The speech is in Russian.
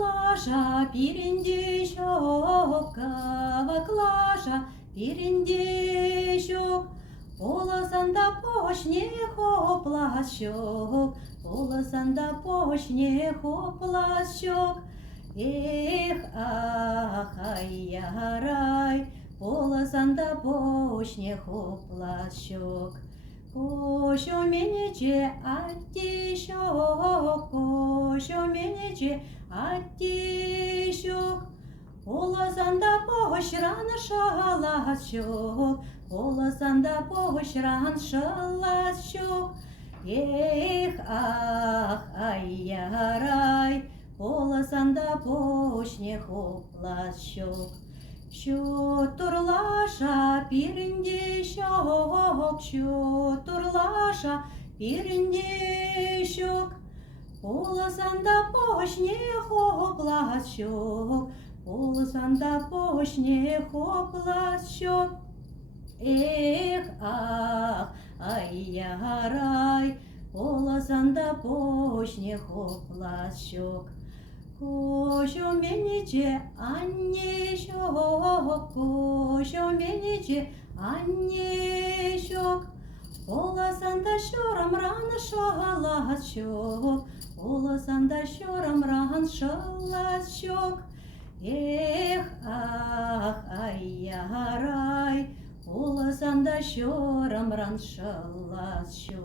Баклажа пирендещок, баклажа пирендещок, полосанда почне хоплащок, полосанда почне хоплащок. Эх, ах, ай-яй-рай, полосанда почне хоплащок. Кощо менече аттищок, кощо менече аттищок, полосанда пошран шалащок, полосанда пошран шалащок. Эх, ах, ай-яй-рай, полосанда почне хоплащок. Şoturlaşa pirinde şok, şoturlaşa pirinde şok, polosanda poşne hoplas şok, polosanda poşne hoplas şok. Эх, ах, ай-яй-рай, polosanda poşne hoplas şok. Кощо менече аннещок, кощо менече аннещок, полосанда шорамран шалащок, полосанда шорамран шалащок. Эх, ах, ай-яй-рай, полосанда шорамран шалащок.